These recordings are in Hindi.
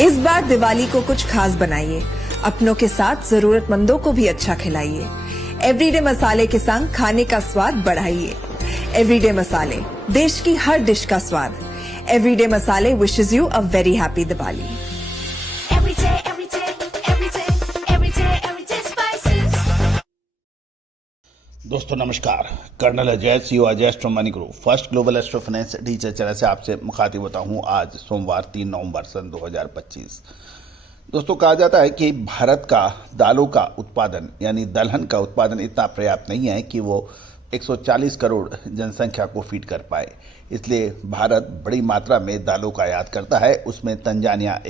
इस बार दिवाली को कुछ खास बनाइए, अपनों के साथ जरूरतमंदों को भी अच्छा खिलाइए। एवरीडे मसाले के संग खाने का स्वाद बढ़ाइए। एवरीडे मसाले, देश की हर डिश का स्वाद। एवरीडे मसाले wishes you a very happy Diwali. दोस्तों नमस्कार। Colonel Ajay CO Ajay astro money group first global astro finance teacher channel से आपसे मुखातिब होता हूं। आज सोमवार 3 नवंबर सन 2025। दोस्तों कहा जाता है कि भारत का दालों का उत्पादन यानी दलहन का उत्पादन इतना पर्याप्त नहीं है कि वो 140 करोड़ जनसंख्या को फीड कर पाए, इसलिए भारत बड़ी मात्रा में दालों का आयात करता है। उसमें तंजानिया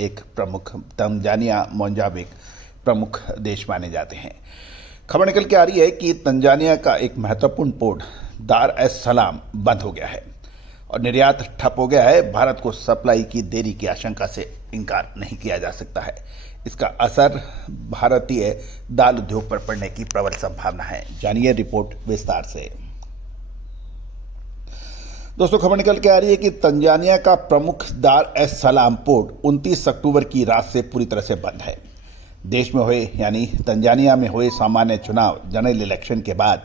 मोजाम्बिक प्रमुख देश माने जाते हैं। खबर निकल के आ रही है कि तंजानिया का एक महत्वपूर्ण पोर्ट दार एस सलाम बंद हो गया है और निर्यात ठप हो गया है। भारत को सप्लाई की देरी की आशंका से इनकार नहीं किया जा सकता है। इसका असर भारतीय दाल उद्योग पर पड़ने की प्रबल संभावना है। जानिए रिपोर्ट विस्तार से। दोस्तों खबर निकल के आ रही है कि तंजानिया का प्रमुख दार एस सलाम पोर्ट 29 अक्टूबर की रात से पूरी तरह से बंद है। देश में हुए यानी तंजानिया में हुए सामान्य चुनाव जनरल इलेक्शन के बाद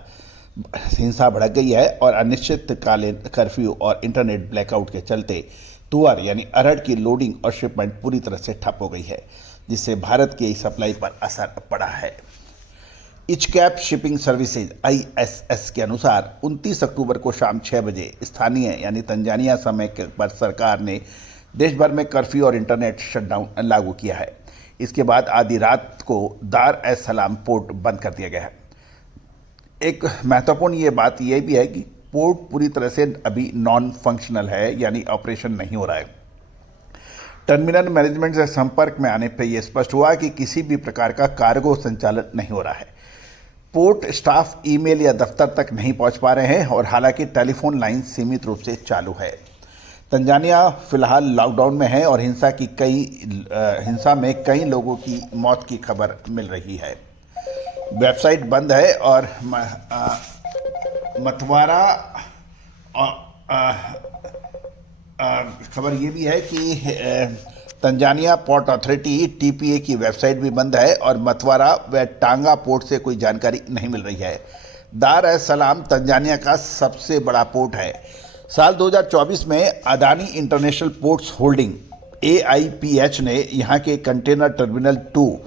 हिंसा भड़क गई है और अनिश्चितकालीन कर्फ्यू और इंटरनेट ब्लैकआउट के चलते तुअर यानी अरहर की लोडिंग और शिपमेंट पूरी तरह से ठप हो गई है, जिससे भारत की सप्लाई पर असर पड़ा है। इचकैप शिपिंग सर्विसेज ISS के अनुसार 29 अक्टूबर को शाम 6 बजे स्थानीय यानी तंजानिया समय पर सरकार ने देश भर में कर्फ्यू और इंटरनेट शटडाउन लागू किया है। इसके बाद आधी रात को दार एस सलाम पोर्ट बंद कर दिया गया है। एक महत्वपूर्ण ये बात यह भी है कि पोर्ट पूरी तरह से अभी नॉन फंक्शनल है, यानी ऑपरेशन नहीं हो रहा है। टर्मिनल मैनेजमेंट से संपर्क में आने पर यह स्पष्ट हुआ कि किसी भी प्रकार का कार्गो संचालन नहीं हो रहा है। पोर्ट स्टाफ ईमेल या दफ्तर तक नहीं पहुंच पा रहे हैं और हालांकि टेलीफोन लाइन सीमित रूप से चालू है। तंजानिया फिलहाल लॉकडाउन में है और हिंसा में कई लोगों की मौत की खबर मिल रही है। वेबसाइट बंद है और मतवारा खबर ये भी है कि तंजानिया पोर्ट अथॉरिटी TPA की वेबसाइट भी बंद है और मतवारा व टांगा पोर्ट से कोई जानकारी नहीं मिल रही है। दार एस सलाम तंजानिया का सबसे बड़ा पोर्ट है। साल 2024 में Adani international ports holding AIPH ने यहाँ के कंटेनर टर्मिनल 2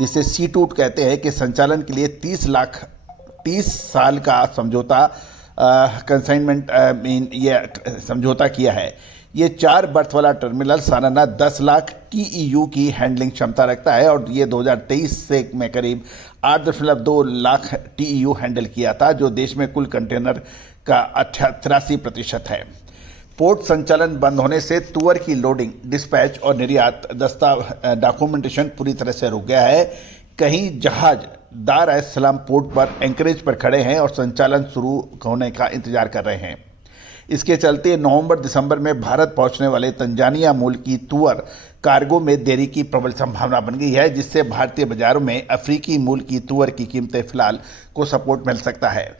जिसे C2 कहते हैं के संचालन के लिए 30 साल का समझौता कंसाइनमेंट ये समझौता किया है। ये 4 बर्थ वाला टर्मिनल सालाना 10 लाख TEU की हैंडलिंग क्षमता रखता है और ये 2023 से में करीब 8.2 लाख TEU हैंडल किया था, जो देश में कुल कंटेनर का 83% है। पोर्ट संचालन बंद होने से तुअर की लोडिंग, डिस्पैच और निर्यात डॉक्यूमेंटेशन पूरी तरह से रुक गया है। कहीं जहाज दार एस सलाम पोर्ट पर एंकरेज पर खड़े हैं और संचालन शुरू होने का इंतजार कर रहे हैं। इसके चलते नवंबर-दिसंबर में भारत पहुंचने वाले तंजानिया मूल की तुअर कार्गो में देरी की प्रबल संभावना बन गई है, जिससे भारतीय बाजारों में अफ्रीकी मूल की तुअर की कीमतें फिलहाल को सपोर्ट मिल सकता है।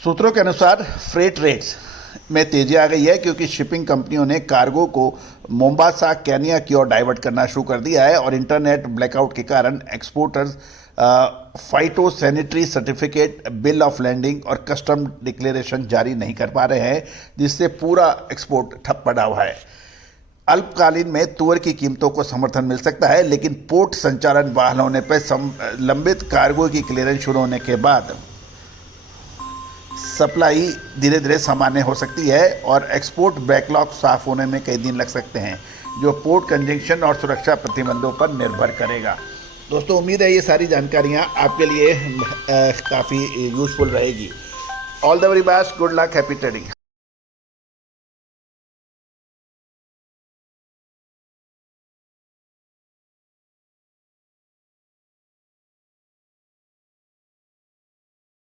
सूत्रों के अनुसार फ्रेट रेट्स में तेजी आ गई है क्योंकि शिपिंग कंपनियों ने कार्गो को मोम्बासा केनिया की ओर डाइवर्ट करना शुरू कर दिया है और इंटरनेट ब्लैकआउट के कारण exporters phyto sanitary certificate, bill of landing और कस्टम डिक्लेरेशन जारी नहीं कर पा रहे हैं, जिससे पूरा एक्सपोर्ट ठप पड़ा हुआ है। अल्पकालीन में तुअर की कीमतों को समर्थन मिल सकता है, लेकिन पोर्ट संचालन बहाल होने पर लंबित कार्गो की क्लियरेंस शुरू होने के बाद सप्लाई धीरे धीरे सामान्य हो सकती है और एक्सपोर्ट बैकलॉग साफ होने में कई दिन लग सकते हैं, जो पोर्ट कंजेक्शन और सुरक्षा प्रतिबंधों पर निर्भर करेगा। दोस्तों उम्मीद है ये सारी जानकारियाँ आपके लिए काफ़ी यूज़फुल रहेगी। All the very best, good luck, happy trading.